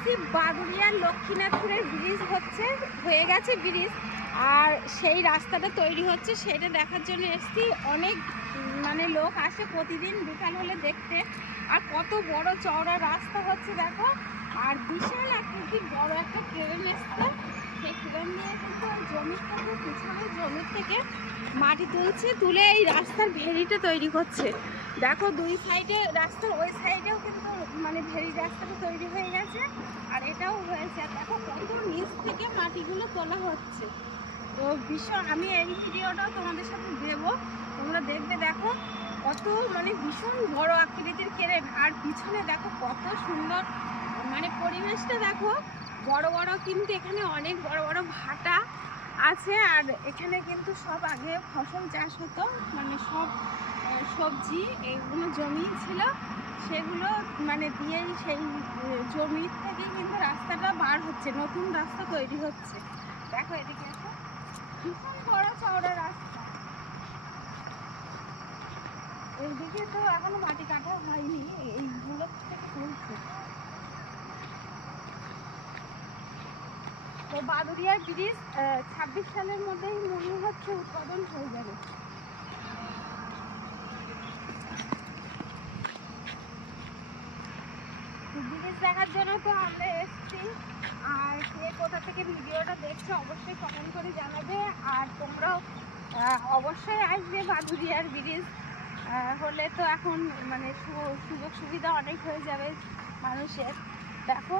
এসছি বাদুড়িয়ার লক্ষ্মীনাথপুরের ব্রিজ হয়ে গেছে ব্রিজ, আর সেই রাস্তাটা তৈরি হচ্ছে সেটা দেখার জন্য এসছি। অনেক মানে লোক আসে প্রতিদিন বিকাল হলে দেখতে। আর কত বড় চওড়া রাস্তা হচ্ছে দেখো। আর বিশাল আকৃতির বড় একটা ক্রেন এসছে, সেই ক্রেন নিয়ে কিন্তু জমির থেকে পিছনে জমির থেকে মাটি তুলে এই রাস্তার ভেরিটা তৈরি করছে। দেখো দুই সাইডে রাস্তার ওই সাইডেও কিন্তু মানে ভেরি রাস্তাটা তৈরি হয়ে গেছে, আর এটাও হয়েছে। দেখো কত নিচ থেকে মাটিগুলো তোলা হচ্ছে। তো ভীষণ, আমি এই ভিডিওটাও তোমাদের সাথে দেবো, তোমরা দেখবে। দেখো কত মানে ভীষণ বড় আকৃতির ক্রেন, আর পিছনে দেখো কত সুন্দর মানে পরিবেশটা দেখো। বড় বড় কিন্তু এখানে অনেক বড় বড় ভাটা আছে, আর এখানে কিন্তু সব আগে ফসল চাষ হতো, মানে সব সবজি এগুলো জমি ছিল, সেগুলো মানে দিয়েই সেই জমির থেকে কিন্তু রাস্তাটা বার হচ্ছে, নতুন রাস্তা তৈরি হচ্ছে। দেখো এদিকে একটা ভীষণ বড় চওড়া রাস্তা। এইদিকে তো এখনো মাটি কাটা হয়নি, এইগুলো থেকে তুলছে। তো বাদুড়িয়ার ব্রিজ 26 সালের মধ্যেই মনে হচ্ছে উদ্বোধন হয়ে যাবে। ব্রিজ দেখার জন্য তো আমরা এসেছি, আর কে কোথা থেকে ভিডিওটা দেখছো অবশ্যই কমেন্ট করে জানাবে। আর তোমরাও অবশ্যই আসবে। বাদুড়িয়ার ব্রিজ হলে তো এখন মানে সুযোগ সুবিধা অনেক হয়ে যাবে মানুষের। দেখো